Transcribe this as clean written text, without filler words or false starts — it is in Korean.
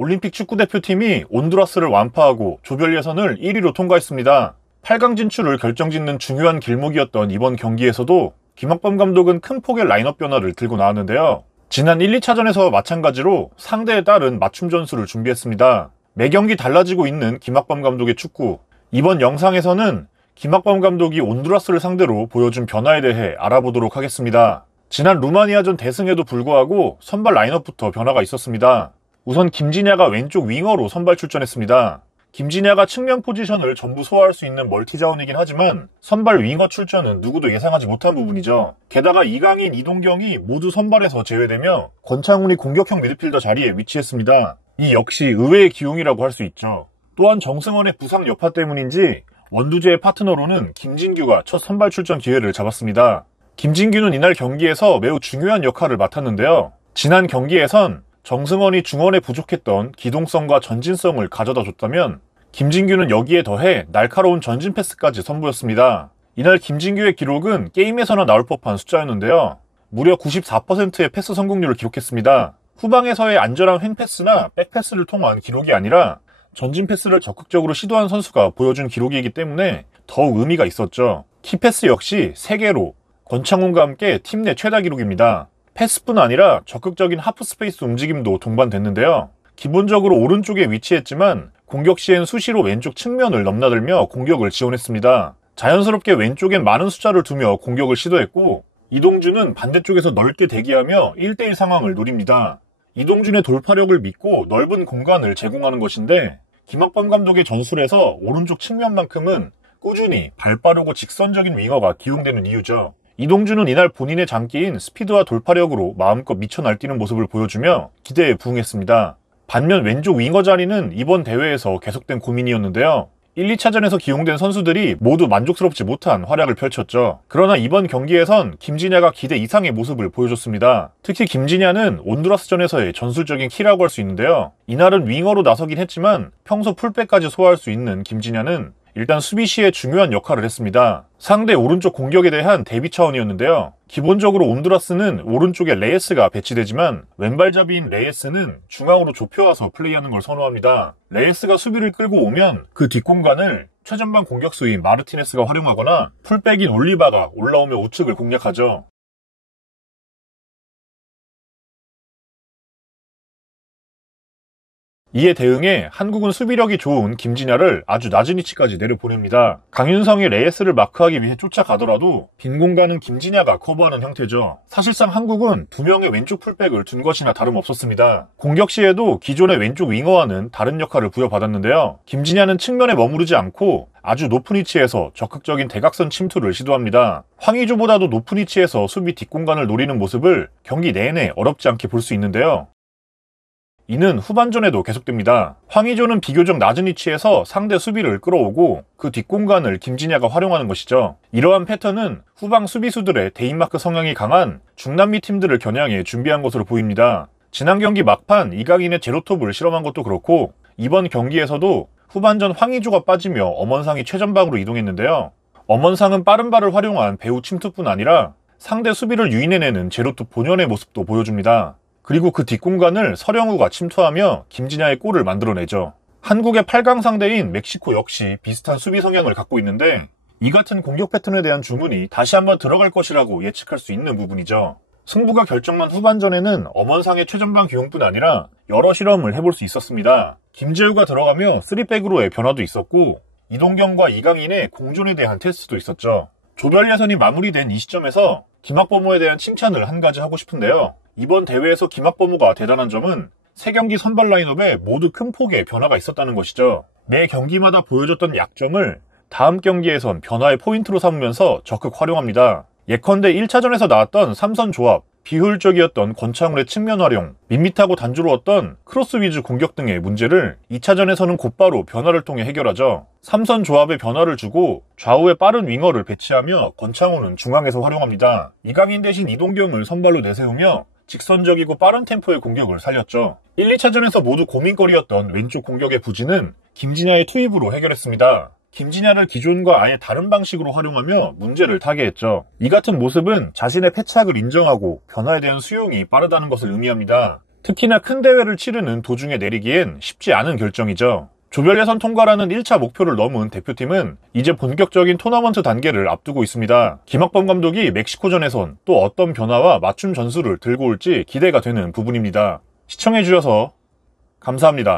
올림픽 축구대표팀이 온두라스를 완파하고 조별 예선을 1위로 통과했습니다. 8강 진출을 결정짓는 중요한 길목이었던 이번 경기에서도 김학범 감독은 큰 폭의 라인업 변화를 들고 나왔는데요. 지난 1, 2차전에서 마찬가지로 상대에 따른 맞춤 전술을 준비했습니다. 매 경기 달라지고 있는 김학범 감독의 축구. 이번 영상에서는 김학범 감독이 온두라스를 상대로 보여준 변화에 대해 알아보도록 하겠습니다. 지난 루마니아전 대승에도 불구하고 선발 라인업부터 변화가 있었습니다. 우선 김진야가 왼쪽 윙어로 선발 출전했습니다. 김진야가 측면 포지션을 전부 소화할 수 있는 멀티자원이긴 하지만 선발 윙어 출전은 누구도 예상하지 못한 부분이죠. 게다가 이강인, 이동경이 모두 선발에서 제외되며 권창훈이 공격형 미드필더 자리에 위치했습니다. 이 역시 의외의 기용이라고 할 수 있죠. 또한 정승원의 부상 여파 때문인지 원두재의 파트너로는 김진규가 첫 선발 출전 기회를 잡았습니다. 김진규는 이날 경기에서 매우 중요한 역할을 맡았는데요. 지난 경기에선 정승원이 중원에 부족했던 기동성과 전진성을 가져다 줬다면 김진규는 여기에 더해 날카로운 전진 패스까지 선보였습니다. 이날 김진규의 기록은 게임에서나 나올 법한 숫자였는데요. 무려 94%의 패스 성공률을 기록했습니다. 후방에서의 안전한 횡패스나 백패스를 통한 기록이 아니라 전진 패스를 적극적으로 시도한 선수가 보여준 기록이기 때문에 더욱 의미가 있었죠. 키패스 역시 3개로 권창훈과 함께 팀 내 최다 기록입니다. 패스뿐 아니라 적극적인 하프스페이스 움직임도 동반됐는데요. 기본적으로 오른쪽에 위치했지만 공격 시엔 수시로 왼쪽 측면을 넘나들며 공격을 지원했습니다. 자연스럽게 왼쪽엔 많은 숫자를 두며 공격을 시도했고 이동준은 반대쪽에서 넓게 대기하며 1대1 상황을 노립니다. 이동준의 돌파력을 믿고 넓은 공간을 제공하는 것인데 김학범 감독의 전술에서 오른쪽 측면만큼은 꾸준히 발빠르고 직선적인 윙어가 기용되는 이유죠. 이동준은 이날 본인의 장기인 스피드와 돌파력으로 마음껏 미쳐 날뛰는 모습을 보여주며 기대에 부응했습니다. 반면 왼쪽 윙어 자리는 이번 대회에서 계속된 고민이었는데요. 1, 2차전에서 기용된 선수들이 모두 만족스럽지 못한 활약을 펼쳤죠. 그러나 이번 경기에선 김진야가 기대 이상의 모습을 보여줬습니다. 특히 김진야는 온두라스전에서의 전술적인 키라고 할 수 있는데요. 이날은 윙어로 나서긴 했지만 평소 풀백까지 소화할 수 있는 김진야는 일단 수비 시에 중요한 역할을 했습니다. 상대 오른쪽 공격에 대한 대비 차원이었는데요. 기본적으로 온두라스는 오른쪽에 레예스가 배치되지만 왼발잡이인 레예스는 중앙으로 좁혀와서 플레이하는 걸 선호합니다. 레예스가 수비를 끌고 오면 그 뒷공간을 최전방 공격수인 마르티네스가 활용하거나 풀백인 올리바가 올라오며 우측을 공략하죠. 이에 대응해 한국은 수비력이 좋은 김진야를 아주 낮은 위치까지 내려보냅니다. 강윤성이 레예스를 마크하기 위해 쫓아가더라도 빈 공간은 김진야가 커버하는 형태죠. 사실상 한국은 2명의 왼쪽 풀백을 둔 것이나 다름없었습니다. 공격 시에도 기존의 왼쪽 윙어와는 다른 역할을 부여받았는데요. 김진야는 측면에 머무르지 않고 아주 높은 위치에서 적극적인 대각선 침투를 시도합니다. 황의조보다도 높은 위치에서 수비 뒷공간을 노리는 모습을 경기 내내 어렵지 않게 볼 수 있는데요. 이는 후반전에도 계속됩니다. 황의조는 비교적 낮은 위치에서 상대 수비를 끌어오고 그 뒷공간을 김진야가 활용하는 것이죠. 이러한 패턴은 후방 수비수들의 대인마크 성향이 강한 중남미 팀들을 겨냥해 준비한 것으로 보입니다. 지난 경기 막판 이강인의 제로톱을 실험한 것도 그렇고 이번 경기에서도 후반전 황의조가 빠지며 엄원상이 최전방으로 이동했는데요. 엄원상은 빠른 발을 활용한 배후 침투뿐 아니라 상대 수비를 유인해내는 제로톱 본연의 모습도 보여줍니다. 그리고 그 뒷공간을 서령우가 침투하며 김진야의 골을 만들어내죠. 한국의 8강 상대인 멕시코 역시 비슷한 수비 성향을 갖고 있는데 이 같은 공격 패턴에 대한 주문이 다시 한번 들어갈 것이라고 예측할 수 있는 부분이죠. 승부가 결정난 후반전에는 엄원상의 최전방 기용뿐 아니라 여러 실험을 해볼 수 있었습니다. 김재우가 들어가며 3백으로의 변화도 있었고 이동경과 이강인의 공존에 대한 테스트도 있었죠. 조별 예선이 마무리된 이 시점에서 김학범호에 대한 칭찬을 한 가지 하고 싶은데요. 이번 대회에서 김학범호가 대단한 점은 3경기 선발 라인업에 모두 큰 폭의 변화가 있었다는 것이죠. 매 경기마다 보여줬던 약점을 다음 경기에선 변화의 포인트로 삼으면서 적극 활용합니다. 예컨대 1차전에서 나왔던 삼선 조합, 비효율적이었던 권창훈의 측면 활용, 밋밋하고 단조로웠던 크로스 위주 공격 등의 문제를 2차전에서는 곧바로 변화를 통해 해결하죠. 삼선 조합에 변화를 주고 좌우에 빠른 윙어를 배치하며 권창훈은 중앙에서 활용합니다. 이강인 대신 이동경을 선발로 내세우며 직선적이고 빠른 템포의 공격을 살렸죠. 1, 2차전에서 모두 고민거리였던 왼쪽 공격의 부진은 김진야의 투입으로 해결했습니다. 김진야를 기존과 아예 다른 방식으로 활용하며 문제를 타개했죠. 이 같은 모습은 자신의 패착을 인정하고 변화에 대한 수용이 빠르다는 것을 의미합니다. 특히나 큰 대회를 치르는 도중에 내리기엔 쉽지 않은 결정이죠. 조별 예선 통과라는 1차 목표를 넘은 대표팀은 이제 본격적인 토너먼트 단계를 앞두고 있습니다. 김학범 감독이 멕시코전에선 또 어떤 변화와 맞춤 전술을 들고 올지 기대가 되는 부분입니다. 시청해주셔서 감사합니다.